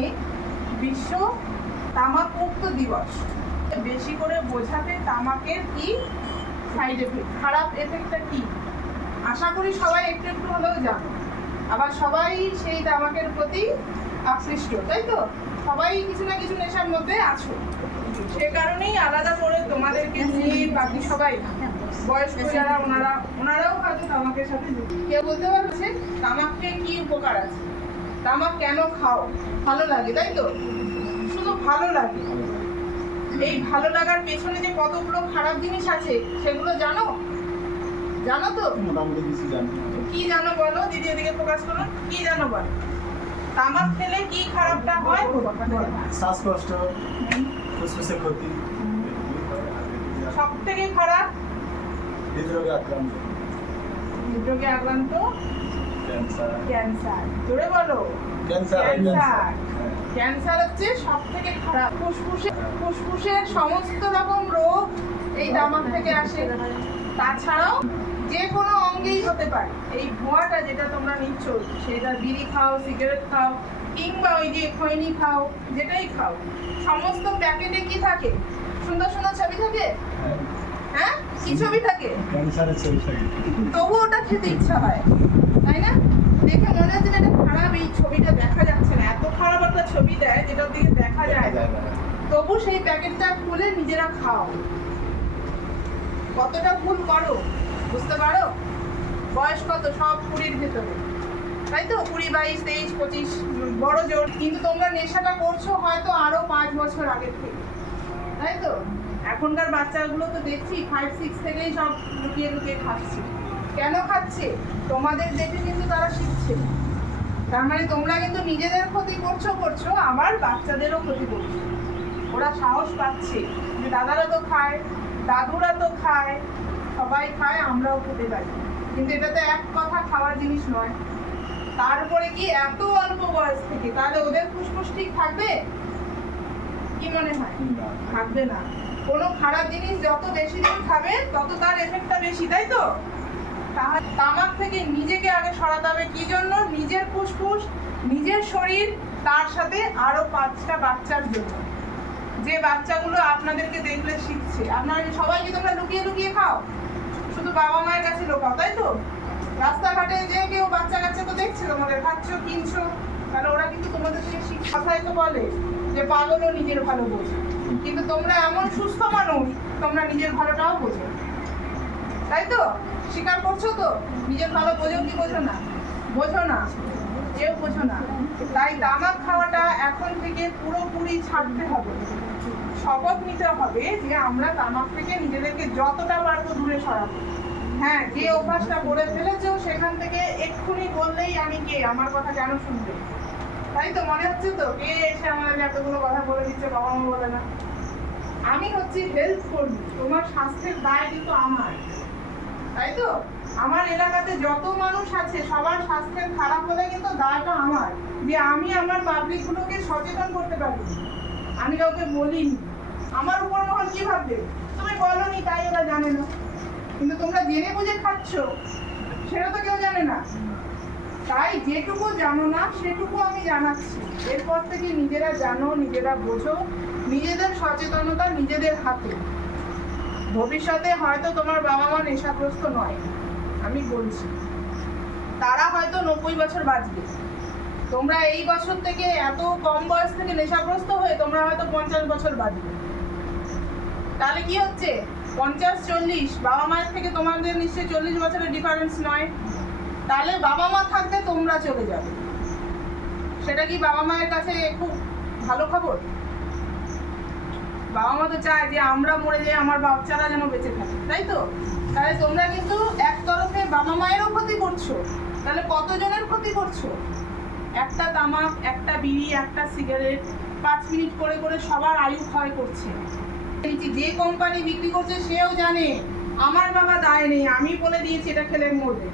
দিনে বিশ্ব তামাক মুক্ত দিবস। বেশি করে বোঝাতে তামাকের কি সাইড এফেক্ট, খারাপ এফেক্টটা কি আশা করি সবাই একটু একটু হলেও জানো। আবার সবাই সেই তামাকের প্রতি আকৃষ্ট, তাই তো? সবাই কিছু না কিছু নেশার মধ্যে আছো, সে কারণেই আলাদা করে তোমাদেরকে নিয়ে বাকি সবাই বয়স্ক যারা ওনারাও হয়তো তামাকের সাথে যুক্ত। কেউ বলতে পারছে তামাককে কি উপকার আছে, তামাক কেন খাও? ভালো লাগে, তাই তো? শুধু ভালো লাগে। এই ভালো লাগার পেছনে যে কতগুলো খারাপ জিনিস আছে সেগুলো জানো? জানো তো? মোটামুটি কিছু জানি। কি জানো বলো? দিদি এদিকে ফোকাস করুন। কি জানো বলো? তামাক খেলে কি খারাপটা হয়? শ্বাসকষ্ট, ফুসফুসের ক্ষতি, সব থেকে খারাপ হৃদরোগে আক্রান্ত, হৃদরোগে আক্রান্ত, ক্যান্সার। ক্যান্সার। জোরে বলো। ক্যান্সার। ক্যান্সার হচ্ছে সব থেকে খারাপ। ফুসফুসের সমস্ত রকম রোগ এই তামাক থেকে আসে। তাছাড়াও যে কোনো অঙ্গেই হতে পারে। এই ধোঁয়াটা যেটা তোমরা নিচ্ছ, সেটা বিড়ি খাও, সিগারেট খাও, কিংবা ওই যে খৈনি খাও, যেটাই খাও, সমস্ত প্যাকেটে কি থাকে? সুন্দর সুন্দর ছবি থাকে। হ্যাঁ, কি ছবি থাকে? ক্যান্সারের ছবি থাকে। তবু ওটা খেতে ইচ্ছা হয়, তাই না? দেখে মনে হচ্ছে না এটা খারাপ, এই ছবিটা দেখা যাচ্ছে না, এত খারাপ একটা ছবি দেয় যেটার দিকে দেখা যায় না, তবু সেই প্যাকেটটা খুলে নিজেরা খাও। কতটা ভুল করো বুঝতে পারো? বয়স কত? সব 20-র ভেতরে, তাই তো? 20, 22, 23, 25 বড় জোর। কিন্তু তোমরা নেশাটা করছো হয়তো আরো 5 বছর আগের থেকে, তাই তো? এখনকার বাচ্চাগুলো তো দেখছি 5, 6 থেকেই সব লুকিয়ে লুকিয়ে খাচ্ছে। কেন খাচ্ছে? তোমাদের দেখে কিন্তু তারা শিখছে। তার মানে তোমরা কিন্তু নিজেদের ক্ষতি করছো, আবার বাচ্চাদেরও ক্ষতি করছো। ওরা সাহস পাচ্ছে যে দাদারা তো খায়, দাদুরা তো খায়, সবাই খায়, আমরাও খেতে পারি। কিন্তু এটা তো এক কথা খাওয়ার জিনিস নয়। তারপরে কি এত অল্প বয়স থেকে, তাহলে ওদের ফুসফুস ঠিক থাকবে? কি মনে হয়? থাকবে না। কোনো খারাপ জিনিস যত বেশি দিন খাবে তত তার এফেক্টটা বেশি, তাই তো? তাহলে তামাক থেকে নিজেকে আগে সরাতে হবে। কি জন্য? নিজের ফুসফুস, নিজের শরীর, তার সাথে আরো 5টা বাচ্চার জন্য, যে বাচ্চাগুলো আপনাদেরকে দেখলে শিখছে। আপনারা সবাই কি তোমরা লুকিয়ে লুকিয়ে খাও? শুধু বাবা মায়ের কাছে লোকাও, তাই তো? রাস্তাঘাটে যে কেউ বাচ্চা কাচ্চা তো দেখছে তোমাদের খাচ্ছো, কিনছো, তাহলে ওরা কিন্তু তোমাদের থেকে শিক্ষা। কথাই তো বলে যে পাগলও নিজের ভালো বোঝে। কিন্তু তোমরা এমন সুস্থ মানুষ, তোমরা নিজের ভালোটাও বোঝো, তাই তো? স্বীকার করছো তো? নিজের ভালো বোঝো কি বোঝো না? বোঝো না, কেউ বোঝো না। তাই তামাক খাওয়াটা এখন থেকে পুরোপুরি ছাড়তে হবে। শপথ নিতে হবে যে আমরা তামাক থেকে নিজেদেরকে যতটা পারবো দূরে সরাবো। হ্যাঁ, যে অভ্যাসটা করে ফেলেছো সেখান থেকে এক্ষুনি বললেই আমি কে, আমার কথা কেন শুনবে? তাই তো মনে হচ্ছে তো কে এসে আমাদের এতগুলো কথা বলে দিচ্ছে, বাবা মা বলে না। আমি হচ্ছি হেল্প কর্মী, তোমার স্বাস্থ্যের দায় কিন্তু আমার, তাই তো? আমার এলাকাতে যত মানুষ আছে সবার স্বাস্থ্যের খারাপ হলে কিন্তু দায়টা আমার, যে আমি আমার পাবলিক গুলোকে সচেতন করতে পারি। আমি কাউকে বলিনি। আমার উপর মহল কি ভাববে? তুমি বলনি তাই ওরা জানে না। কিন্তু তোমরা জেনে বুঝে খাচ্ছ, সেটা তো কেউ জানে না। তাই যেটুকু জানো না সেটুকু আমি জানাচ্ছি। এরপর থেকে নিজেরা জানো, নিজেরা বোঝো, নিজেদের সচেতনতা নিজেদের হাতে। ভবিষ্যতে হয়তো তোমার বাবা মা নেশাগ্রস্ত নয়, আমি বলছি, তারা হয়তো 90 বছর বাঁচবে। তোমরা এই বছর থেকে, এত কম বয়স থেকে নেশাগ্রস্ত হয়ে তোমরা হয়তো 50 বছর বাঁচবে। তাহলে কি হচ্ছে? 50-40, বাবা মায়ের থেকে তোমাদের নিশ্চয়ই 40 বছরের ডিফারেন্স নয়। তাহলে বাবা মা থাকতে তোমরা চলে যাবে। সেটা কি বাবা মায়ের কাছে খুব ভালো খবর? বাবা মা তো চায় যে আমরা মরে যাই, আমার বাচ্চারা যেন বেঁচে থাকে, তাই তো? তাহলে তোমরা কিন্তু এক তরফে বাবা মায়েরও ক্ষতি করছো, তাহলে কতজনের ক্ষতি করছো? একটা তামাক, একটা বিড়ি, একটা সিগারেট 5 মিনিট করে করে সবার আয়ু ক্ষয় করছে। যে কোম্পানি বিক্রি করছে সেও জানে আমার বাবা দায় নেই, আমি বলে দিয়েছি এটা খেলে মরবে,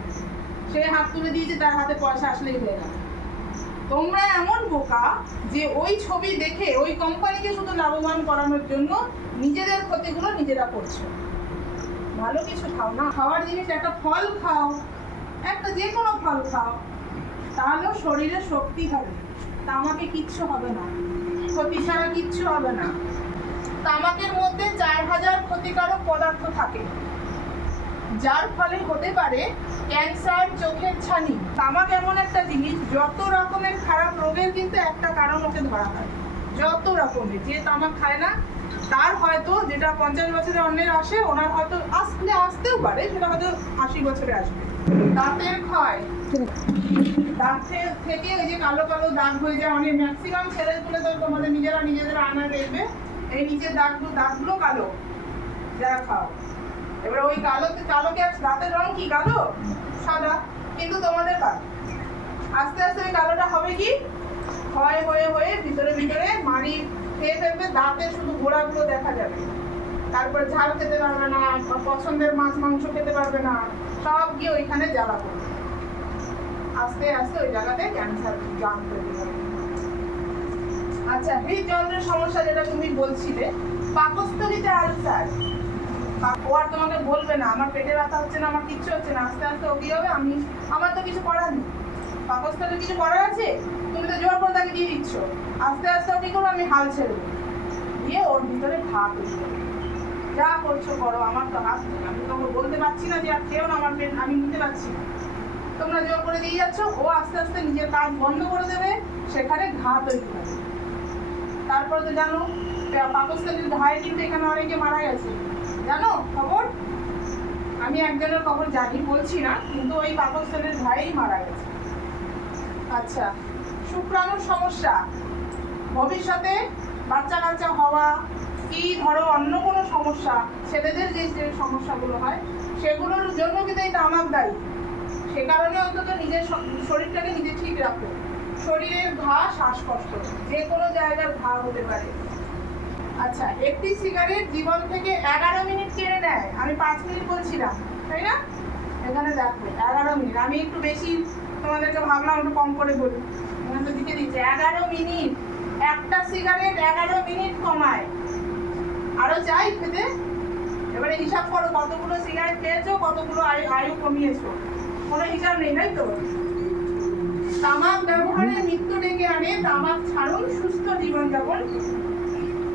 সে হাত তুলে দিয়েছে, তার হাতে পয়সা আসলেই হয়ে গেল। তোমরা এমন বোকা যে ওই ছবি দেখে ওই কোম্পানিকে শুধু লাভবান করানোর জন্য নিজেদের ক্ষতিগুলো নিজেরা করছো। ভালো কিছু খাও না, খাওয়ার জিনিস একটা ফল খাও, একটা যে কোনো ফল খাও, তাহলেও শরীরে শক্তি হবে। তামাকে কিচ্ছু হবে না, ক্ষতি ছাড়া কিচ্ছু হবে না। তামাকের মধ্যে 4000 ক্ষতিকারক পদার্থ থাকে, যার ফলে হতে পারে ক্যান্সার, চোখের ছানি। তামাক এমন একটা জিনিস, যত রকমের খারাপ রোগের কিন্তু একটা কারণ ওকে ধরা হয়। যত রকমের, যে তামাক খায় না তার হয়তো, যেটা 50 বছরে অন্যের আসে, ওনার হয়তো আসতেও পারে, সেটা হয়তো 80 বছরে আসবে। দাঁতের ক্ষয়, দাঁতের থেকে ওই যে কালো কালো দাগ হয়ে যায়, অনেক ম্যাক্সিমাম ছেলেগুলো তো তোমাদের নিজেদের আয়না দেখবে, এই নিচের দাগগুলো কালো যারা খাও। এবার ওই কালোকে দাঁতের রং কি কালো? সাদা, কিন্তু তোমাদের কালো। আস্তে আস্তে ওই কালোটা হবে কি, ক্ষয় হয়ে হয়ে ভিতরে ভিতরে মাড়ি খেয়ে ফেলবে, দাঁতে শুধু গোড়াগুলো দেখা যাবে। তারপরে ঝাল খেতে পারবে না, পছন্দের মাছ মাংস খেতে পারবে না, সব গিয়ে ওইখানে জ্বালা করবে। আস্তে আস্তে ওই জায়গাতে ক্যান্সার জাম তৈরি হবে। আচ্ছা, হৃদযন্ত্রের সমস্যা যেটা তুমি বলছিলে, পাকস্থলীতে আলসার, ও আর তোমাকে বলবে না আমার পেটে ব্যথা হচ্ছে না, আমার কিচ্ছু হচ্ছে না, আস্তে আস্তে ও কি হবে, আমার তো কিছু করার নেই, পাকস্থলী কিছু করার আছে, তুমি তো জোর করে তাকে দিয়ে দিচ্ছ, আস্তে আস্তে ও কি করবো, আমি হাল ছেড়ে দিয়ে ওর ভিতরে ঘা তৈরি হবে। যা করছো করো, আমার তো হাত নেই, আমি তোমাকে বলতে পারছি না যে আর খেও না, আমার পেট আমি নিতে পারছি না, তোমরা জোর করে দিয়ে যাচ্ছ, ও আস্তে আস্তে নিজের কাজ বন্ধ করে দেবে, সেখানে ঘা তৈরি হবে। তারপরে তো জানো পাকস্থলীর ঘায়ে কিন্তু এখানে অনেকে মারা গেছে, জানো খবর? আমি একজনের খবর জানি, বলছি না, কিন্তু ওই পাকস্থলীর ঘায়েই মারা গেছে। আচ্ছা, শুক্রাণুর সমস্যা, ভবিষ্যতে বাচ্চা কাচ্চা হওয়া, কি ধরো অন্য কোনো সমস্যা, ছেলেদের যে যে সমস্যাগুলো হয় সেগুলোর জন্য কিন্তু এই তামাক দায়ী। সে কারণে অন্তত নিজের শরীরটাকে নিজে ঠিক রাখো। শরীরের ঘা, শ্বাসকষ্ট, যে কোনো জায়গার ঘা হতে পারে। আচ্ছা, একটি সিগারেট জীবন থেকে 11 মিনিট কেড়ে নেয়। আমি 5 মিনিট বলছিলাম, তাই না? এখানে দেখো 11 মিনিট, আমি একটু বেশি তোমাদেরকে ভাবলাম একটু কম করে বলি, এখানে তো লিখে দিচ্ছে 11 মিনিট। একটা সিগারেট 11 মিনিট কমায়। আরো চাই খেতে? এবারে হিসাব করো কতগুলো সিগারেট খেয়েছো, কতগুলো আয়ু কমিয়েছো, কোনো হিসাব নেই, তাই তো? তামাক ব্যবহারের মৃত্যু ডেকে আনে, তামাক ছাড়ুন, সুস্থ জীবনযাপন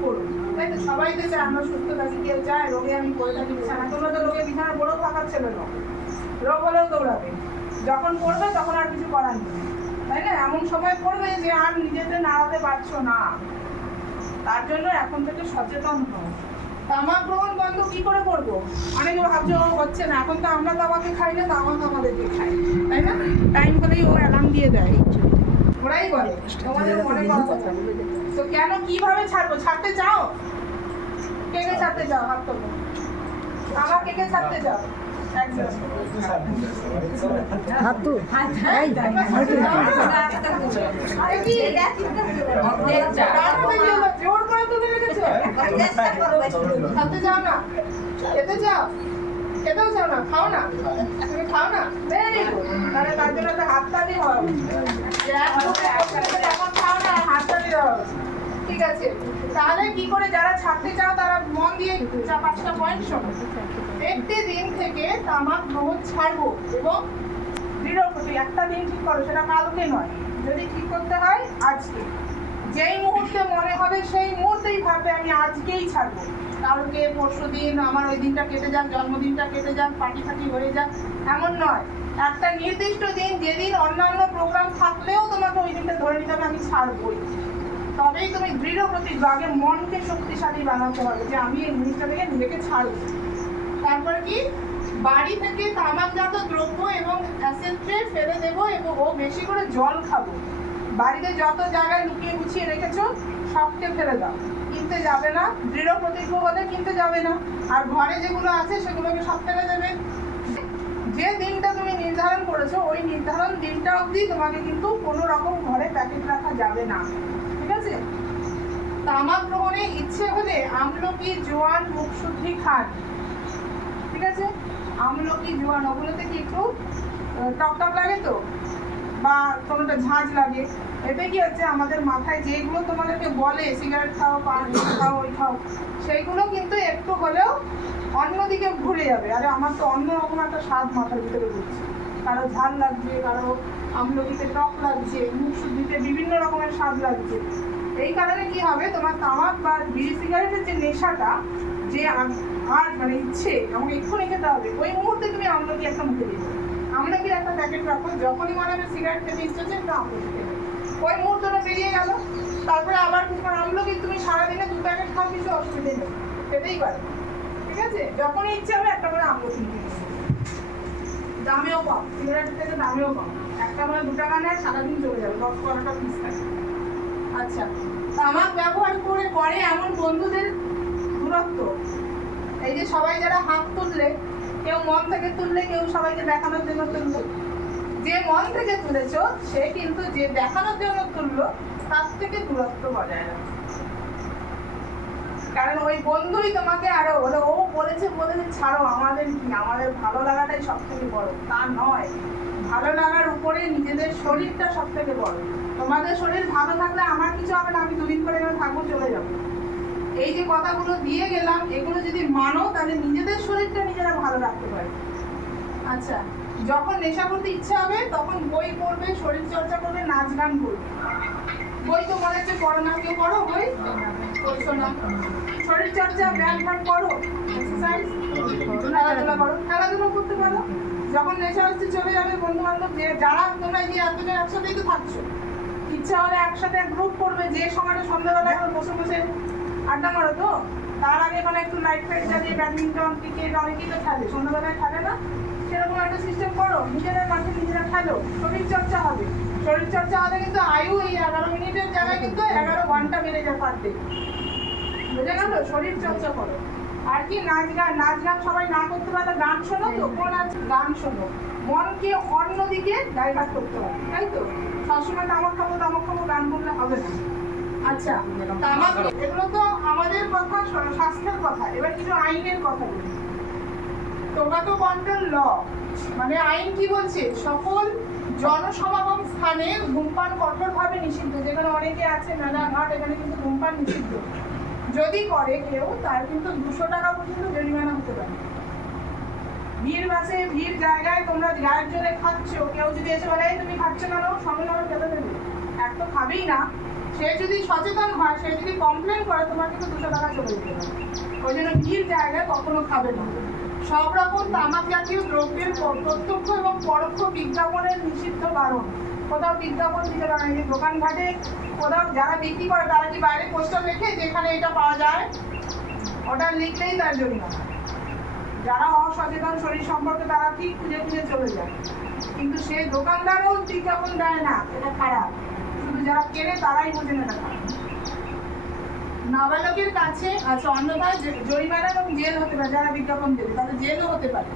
করুন। তাই তো সবাই তো চায় আমরা সুস্থ থাকি, কেউ চায় রোগে আমি পড়ে থাকি বিছানা, তোমরা তো রোগে বিছানা পড়েও থাকার ছেলে না, রোগ হলেও দৌড়াবে, যখন পড়বে তখন আর কিছু করার নেই, তাই না? এমন সময় পড়বে যে আর নিজেদের নাড়াতে পারছো না, তার জন্য এখন থেকে সচেতন হও। তামাক গ্রহণ বন্ধ কি করে করবো? অনেকে ভাবছে ও হচ্ছে না, এখন তো আমরা তামাকে খাই না, তামাক আমাদেরকে খাই, তাই না? টাইম হলেই ও অ্যালার্ম দিয়ে দেয়, ওরাই বলে, তোমাদের মনে করার কথা। তো কেন, কিভাবে ছাড়বো? ছাড়তে চাও? কে কে ছাড়তে চাও? হাত তোলো। তামাক কে কে ছাড়তে চাও? একজন। আরে কি? জোর করে তুলে রেখেছো? ছাড়তে চাও না? খেতে চাও? খেতেও চাও না? খাও না? তুমি খাও না? ভেরি গুড, তাহলে তার জন্য একটা হাততালি হবে। এখন খাও না, হাততালি দাও। ঠিক আছে, তাহলে কি করে যারা ছাড়তে চাও তারা মন দিয়ে 5টা পয়েন্ট শোনো। একটি দিন থেকে তামাক গ্রহণ ছাড়বো এবং দৃঢ় প্রতি, একটা দিন ঠিক করো, সেটা কালকে নয়, যদি ঠিক করতে হয় আজকে। যেই মুহূর্তে মনে হবে সেই মুহূর্তেই ভাববে আমি আজকেই ছাড়বো, কালকে পরশু দিন, আমার ওই দিনটা কেটে যাক, জন্মদিনটা কেটে যাক, পার্টি ফাটি হয়ে যাক, এমন নয়। একটা নির্দিষ্ট দিন, যেদিন অন্যান্য প্রোগ্রাম থাকলেও তোমাকে ওই দিনটা ধরে নিতে হবে আমি ছাড়বই, তবেই তুমি দৃঢ় প্রতিজ্ঞ। আগে মনকে শক্তিশালী বানাতে হবে যে আমি এই জিনিসটা থেকে নিজেকে ছাড়ব। তারপরে কি, বাড়ি থেকে তামাকজাত দ্রব্য এবং অ্যাসিড ফেলে দেবো এবং ও বেশি করে জল খাবো। বাড়িতে যত জায়গায় লুকিয়ে গুছিয়ে রেখেছো সবকে ফেলে দাও, কিনতে যাবে না, দৃঢ় প্রতিজ্ঞ হলে কিনতে যাবে না। আর ঘরে যেগুলো আছে সেগুলোকে সব ফেলে দেবে। যে দিনটা তুমি নির্ধারণ করেছো ওই নির্ধারণ দিনটা অবধি তোমাকে কিন্তু কোনো রকম ঘরে প্যাকেট রাখা যাবে না, ঠিক আছে? তামাক গ্রহণে ইচ্ছে হলে আমলকি, জোয়ান, মুখশুদ্ধি খান, ঠিক আছে? আমলকি, জোয়ান, ওগুলোতে কি একটু টক লাগে তো, বা কোনোটা ঝাঁঝ লাগে, এতে কি হচ্ছে আমাদের মাথায় যেগুলো তোমাদেরকে বলে সিগারেট খাও, পান খাও, ওই খাও, সেইগুলো কিন্তু একটু হলেও অন্যদিকে ঘুরে যাবে। আরে আমার তো অন্যরকম একটা স্বাদ মাথার ভিতরে ঘুরছে, কারো ঝাল লাগছে, কারো আমলকিতে টক লাগছে, মুখ শুদ্ধিতে বিভিন্ন রকমের স্বাদ লাগছে। এই কারণে কি হবে, তোমার তামাক বা বিড়ি সিগারেটের যে নেশাটা, যে আর মানে ইচ্ছে আমাকে এক্ষুনি খেতে হবে, ওই মুহূর্তে তুমি আমলকি একটা মুখে দিবে, আমলকির একটা প্যাকেট রাখো, যখনই মনে হবে সিগারেট খেতে ইচ্ছে হচ্ছে একটা আমলকি খেতে, ওই মুহূর্তটা বেরিয়ে গেল। তারপরে আবার তোমার আমলকি তুমি সারাদিনে 2 প্যাকেট খাও, কিছু অসুবিধা নেই, খেতেই পারো, ঠিক আছে? যখনই ইচ্ছে হবে একটা করে আমলকি নিয়ে নেবে। দামেও কম, সিগারেটের থেকে দামেও কম, একটা মানে 2 টাকা নেয়, সারাদিন চলে যাবে, 10-12টা পিস থাকে। আচ্ছা, তামাক ব্যবহার করে এমন বন্ধুদের দূরত্ব, এই যে সবাই যারা হাত তুললে, কেউ মন থেকে তুললে, কেউ সবাইকে দেখানোর জন্য তুললো, যে মন থেকে তুলেছো সে কিন্তু যে দেখানোর জন্য তুললো তার থেকে দূরত্ব বজায় রাখো। কারণ ওই বন্ধুই তোমাকে আরো বলে, ও বলেছে ছাড়ো, আমাদের কি, আমাদের ভালো লাগাটাই সব থেকে বড়, তা নয়। ভালো লাগার উপরে নিজেদের শরীরটা সব থেকে বড়। তোমাদের শরীর ভালো থাকলে আমার কিছু হবে না, আমি 2 দিন করে এখানে থাকবো, চলে যাবো। এই যে কথাগুলো দিয়ে গেলাম, এগুলো যদি মানো তাহলে নিজেদের শরীরটা নিজেরা ভালো রাখতে পারে। আচ্ছা, যখন নেশা করতে ইচ্ছা হবে তখন বই পড়বে, শরীর চর্চা করবে, নাচ গান করবে। বই তো মনে হচ্ছে পড়ো না, কেউ পড়ো বই? পড়ছো না। শরীর চর্চা, ব্যায়াম করো, এক্সারসাইজ, খেলাধুলা করো, খেলাধুলা করতে পারো। যখন নেশা হচ্ছে চলে যাবে, বন্ধু বান্ধব যে যারা তোমরা যে এতজন একসাথেই তো থাকছো, ইচ্ছা হলে একসাথে গ্রুপ করবে, যে সময়টা সন্ধ্যাবেলা এখন বসে বসে আড্ডা মারো, তো তার আগে মানে একটু লাইট ফাইট জ্বালিয়ে ব্যাডমিন্টন, ক্রিকেট অনেকেই তো খেলে, সন্ধ্যাবেলায় খেলে না, সেরকম একটা সিস্টেম করো, নিজেদের মাঠে নিজেরা খেলো, শরীর চর্চা হবে। শরীর চর্চা হলে কিন্তু আয়ু এই 11 মিনিটের জায়গায় কিন্তু 11 ঘন্টা বেড়ে যায় পার ডে। বুঝে গেল? শরীর চর্চা করো। আর কি নাচ গান সবাই না করতে পারলে গান শোনো, তো কোন আছে গান শোনো, মনকে অন্যদিকে ডাইভার্ট করতে হবে, তাই তো? সবসময় তামাক খাবো গান বললে হবে না। আচ্ছা, তামাক এগুলো তো আমাদের কথা, স্বাস্থ্যের কথা। এবার কিছু আইনের কথা বলি। টোবাকো কন্ট্রোল ল মানে আইন কি বলছে, সকল জনসমাগম স্থানে ধূমপান কঠোরভাবে নিষিদ্ধ। যেখানে অনেকে আছে মেলাঘাট, এখানে কিন্তু ধূমপান নিষিদ্ধ। যদি করে কেউ, তার কিন্তু 200 টাকা পর্যন্ত জরিমানা হতে পারে। ভিড় বাসে, ভিড় জায়গায় তোমরা গায়ের জোরে খাচ্ছ, কেউ যদি এসে বলে এই তুমি খাচ্ছ কেন, সঙ্গে সঙ্গে ফেলে দেবে, এক তো খাবেই না। সে যদি সচেতন হয়, সে যদি কমপ্লেন করে, তোমার কিন্তু 200 টাকা চলে যেতে পারে। ওই জন্য ভিড় জায়গায় কখনো খাবে না। সব রকম তামাক জাতীয় দ্রব্যের প্রত্যক্ষ এবং পরোক্ষ বিজ্ঞাপনের নিষিদ্ধ বারণ। কোথাও বিজ্ঞাপন দিতে পারে না, যে দোকানঘাটে কোথাও যারা বিক্রি করে তারা কি বাইরে পোস্টার রেখে যেখানে এটা পাওয়া যায় ওটা লিখলেই তার জরিমানা। যারা অসচেতন শরীর সম্পর্কে তারা ঠিক খুঁজে খুঁজে চলে যায়, কিন্তু সে দোকানদারও বিজ্ঞাপন দেয় না, এটা খারাপ। শুধু যারা কেনে তারাই বোঝে না এটা খারাপ। নাবালকের কাছে আচ্ছা, অন্যথায় জরিমানা এবং জেল হতে পারে। যারা বিজ্ঞাপন দেবে তাদের জেলও হতে পারে।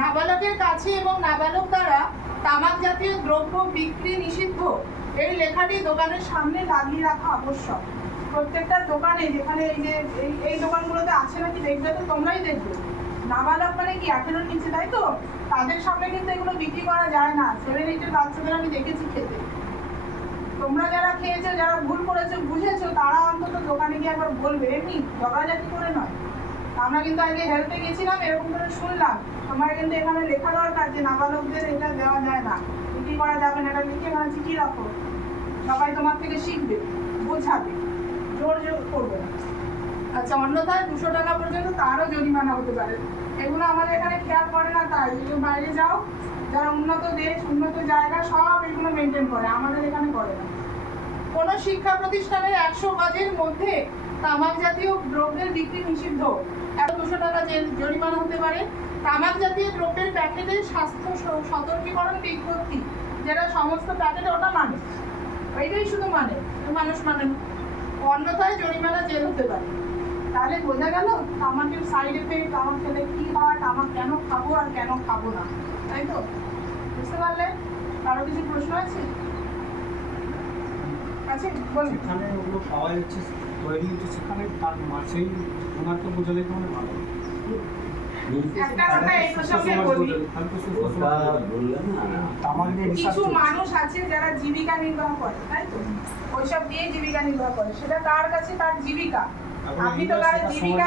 নাবালকের কাছে এবং নাবালক দ্বারা তামাক জাতীয় দ্রব্য বিক্রি নিষিদ্ধ, এই লেখাটি দোকানের সামনে লাগিয়ে রাখা আবশ্যক। প্রত্যেকটা দোকানে, যেখানে এই যে এই দোকানগুলোতে আছে নাকি দেখবে, তো তোমরাই দেখবে নাবালক মানে কি 18 নিচে, তাই তো? তাদের সামনে কিন্তু এগুলো বিক্রি করা যায় না। 7-8 বাচ্চাদের আমি দেখেছি খেতে। তোমরা যারা খেয়েছো, যারা ভুল করেছো, বুঝেছো, তারা অন্তত দোকানে গিয়ে একবার বলবে, এমনি ঝগড়াঝাটি করে নয়। আমরা কিন্তু আগে হেলথে গেছিলাম, এরকম করে শুনলাম, তোমার কিন্তু এখানে লেখা দরকার যে নাবালকদের এটা দেওয়া যায় না, বিক্রি করা যাবে না, এটা লিখে এখানে চিঠি রাখো। সবাই তোমার থেকে শিখবে, বোঝাবে, জোর করবে না। আচ্ছা, অন্যথায় 200 টাকা পর্যন্ত তারও জরিমানা হতে পারে। এগুলো আমাদের এখানে খেয়াল করে না, তাই বাইরে যাও, যারা উন্নত দেশ, উন্নত জায়গা, সব এগুলো মেনটেন করে, আমাদের এখানে করে না। কোনো শিক্ষা প্রতিষ্ঠানের 100 গজের মধ্যে তামাক জাতীয় দ্রব্যের বিক্রি নিষিদ্ধ, 200 টাকা জরিমানা হতে পারে। তামাক জাতীয় দ্রব্যের প্যাকেটের স্বাস্থ্য সতর্কীকরণ বিজ্ঞপ্তি, যেটা সমস্ত প্যাকেটে, ওটা মানে ওইটাই শুধু মানুষ মানে না। অন্যথায় জরিমানা, জেল হতে পারে। তাহলে বোঝা গেল তামাকের সাইড এফেক্ট, তামাক খেলে কি হয়, তামাক কেন খাবো আর কেন খাবো না, তাই তো? বুঝতে পারলে? আরো কিছু প্রশ্ন আছে? সেখানে ওগুলো পাওয়া যাচ্ছে, তৈরি হচ্ছে সেখানে, তার মাসেই ওনাকে বোঝালে মানে ভালো। একটা কথা এই প্রসঙ্গে বলি, কিছু মানুষ আছে যারা জীবিকা নির্বাহ করে, তাই তো? ওইসব দিয়ে জীবিকা নির্বাহ করে, সেটা তার কাছে তার জীবিকা। আপনি তো কারো জীবিকা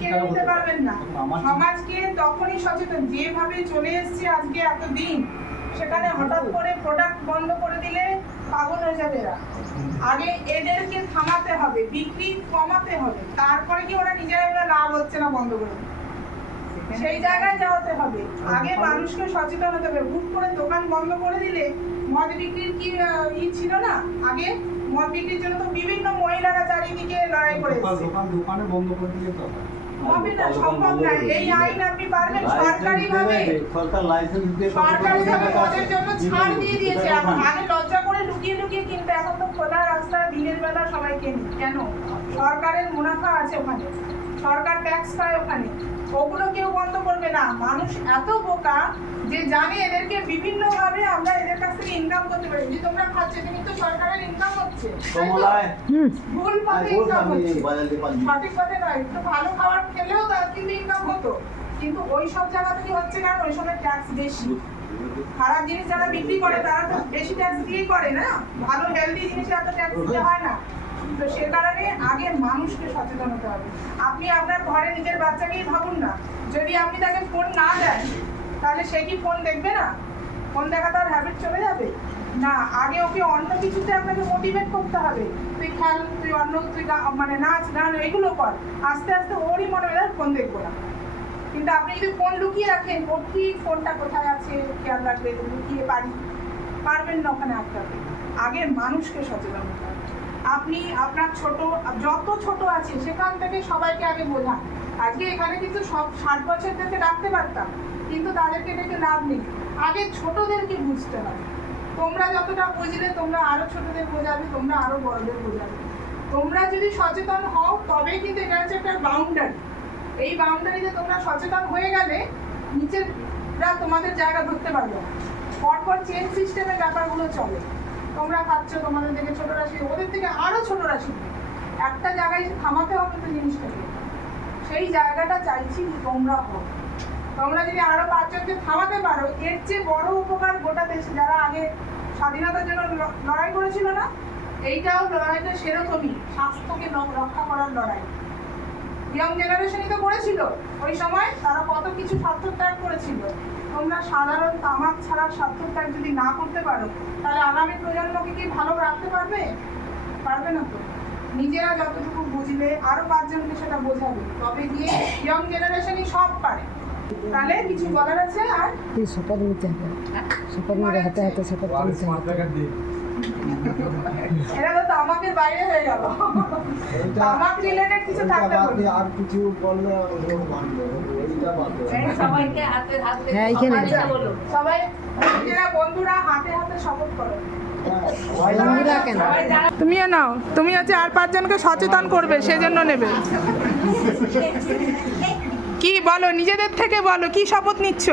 কেড়ে নিতে পারবেন না। সমাজকে তখনই সচেতন, যেভাবে চলে এসছে আজকে এতদিন, সেখানে হঠাৎ করে প্রোডাক্ট বন্ধ করে দিলে পাগল হয়ে যাবে এরা। আগে এদেরকে থামাতে হবে, বিক্রি কমাতে হবে, তারপরে কি ওরা নিজেরা লাভ হচ্ছে না বন্ধ করে দেবে। সেই জায়গায় যাওয়াতে হবে। আগে মানুষকে সচেতন হতে হবে। হুট করে দোকান বন্ধ করে দিলে মদ বিক্রির কি ছিল না? আগে মদ বিক্রির জন্য তো বিভিন্ন মহিলারা চারিদিকে লড়াই করে দোকানে বন্ধ করে দিলে তো হবে না, সম্ভব না। এই আইন আপনি পারবেন সরকারিভাবে মদের জন্য ছাড় দিয়ে দিয়েছে। এখন আগে লজ্জা করে লুকিয়ে লুকিয়ে কিনতে, এখন তো খোলা রাস্তায় দিনের বেলা সবাই কেনে। কেন? সরকারের মুনাফা আছে ওখানে, সরকার ট্যাক্স পায় ওখানে, ওগুলো কেউ বন্ধ করবে না। মানুষ এত বোকা যে জানে এদেরকে বিভিন্ন ভাবে আমরা এদের কাছ থেকে ইনকাম করতে পারি। যে তোমরা খাচ্ছ, এটা কিন্তু সরকারের ইনকাম হচ্ছে, তাই তো? ভুল পথে ইনকাম হচ্ছে, সঠিক পথে নয়। একটু ভালো খাবার খেলেও তার কিন্তু ইনকাম হতো, কিন্তু ওই সব জায়গা থেকে হচ্ছে কারণ ওই সময় ট্যাক্স বেশি। খারাপ জিনিস যারা বিক্রি করে তারা তো বেশি ট্যাক্স দিয়েই করে না, ভালো হেলদি জিনিসে এত ট্যাক্স দিতে হয় না। তো সে কারণে আগে মানুষকে সচেতন হতে হবে। আপনি আপনার ঘরে নিজের বাচ্চাকেই ভাবুন না, যদি আপনি তাকে ফোন না দেন তাহলে সে কি ফোন দেখবে না? ফোন দেখা তার হ্যাবিট চলে যাবে না। আগে ওকে অন্য কিছুতে আপনাকে মোটিভেট করতে হবে। তুই খেল, তুই অন্য, তুই মানে নাচ গান এইগুলো কর। আস্তে আস্তে ওরই মনে হয় ফোন দেখবো না। কিন্তু আপনি যদি ফোন লুকিয়ে রাখেন, ওর ঠিক ফোনটা কোথায় আছে খেয়াল রাখবে, লুকিয়ে পারবেন না ওখানে আটকাবে। আগে মানুষকে সচেতন হতে হবে। আপনি আপনার যত ছোট আছে সেখান থেকে সবাইকে আগে বোঝান। আজকে এখানে কিন্তু সব 60 বছরদেরকে ডাকতে পারতাম, কিন্তু তাদেরকে ডেকে লাভ নেই। আগে ছোটদেরকে বুঝতে হবে। তোমরা যতটা বুঝলে তোমরা আরো ছোটদের বোঝাবে, তোমরা আরো বড়দের বোঝাবে। তোমরা যদি সচেতন হও তবেই কিন্তু এটা হচ্ছে একটা বাউন্ডারি। এই বাউন্ডারিতে তোমরা সচেতন হয়ে গেলে নিচেররা তোমাদের জায়গা ধরতে পারবে না। পরপর চেন সিস্টেমের ব্যাপারগুলো চলে। তোমরা খাচ্ছ, তোমাদের থেকে ছোটরা শিখবে, ওদের থেকে আরো ছোটরা শিখবে। একটা জায়গায় থামাতে হবে তো জিনিসটাকে, সেই জায়গাটা চাইছি তোমরা হও। তোমরা যদি আরো 5 জনকে থামাতে পারো, এর চেয়ে বড় উপকার গোটা দেশে যারা আগে স্বাধীনতার জন্য লড়াই করেছিল না, এইটাও লড়াইটা সেরকমই, স্বাস্থ্যকে রক্ষা করার লড়াই। ইয়ং জেনারেশনই তো করেছিল ওই সময়, তারা কত কিছু স্বার্থত্যাগ করেছিল। তোমরা সাধারণ তামাক ছাড়া স্বার্থত্যাগ যদি না করতে পারো, তাহলে আগামী প্রজন্মকে কি ভালো রাখতে পারবে? পারবে না তো। নিজেরা যতটুকু বুঝলে আরো 5 জনকে সেটা বোঝাবে, তবে গিয়ে ইয়ং জেনারেশনই সব পারে। তাহলে কিছু বলার আছে? আর শপথ নিতে হবে, শপথ নিতে হাতে হাতে শপথ নিতে হবে। এটা তো তামাকের বাইরে হয়ে গেল, তামাক রিলেটেড কিছু থাকতে পারে। আর কিছু বললে সবাইকে হাতে হাতে, হ্যাঁ এইখানে সবাই নিজেরা বন্ধুরা হাতে হাতে শপথ করো। বন্ধুরা কেন? তুমিও নাও, তুমি হচ্ছে আর 5 জনকে সচেতন করবে, সেজন্য নেবে। কি বলো, নিজেদের থেকে বলো, কি শপথ নিচ্ছ?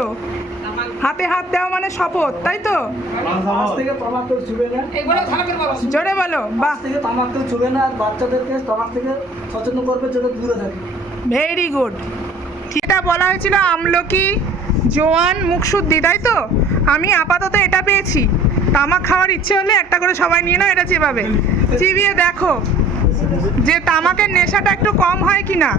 হাতে হাত দেওয়া মানে শপথ, তাই তো? আজ থেকে তামাক কেউ ছুবে না, জোরে বলো। বাহ, আজ থেকে তামাক কেউ ছুবে না, আর বাচ্চাদেরকে তামাক থেকে সচেতন করবে যাতে দূরে থাকে। Very good. এটা বলা হয়েছিল আমলকি, জোয়ান, মুখশুদ্ধি, তাই তো? আমি আপাতত এটা পেয়েছি। তামাক খাওয়ার ইচ্ছে হলে একটা করে সবাই নিয়ে নাও, এটা চিবাবে, চিবিয়ে দেখো যে তামাকের নেশাটা একটু কম হয় কিনা।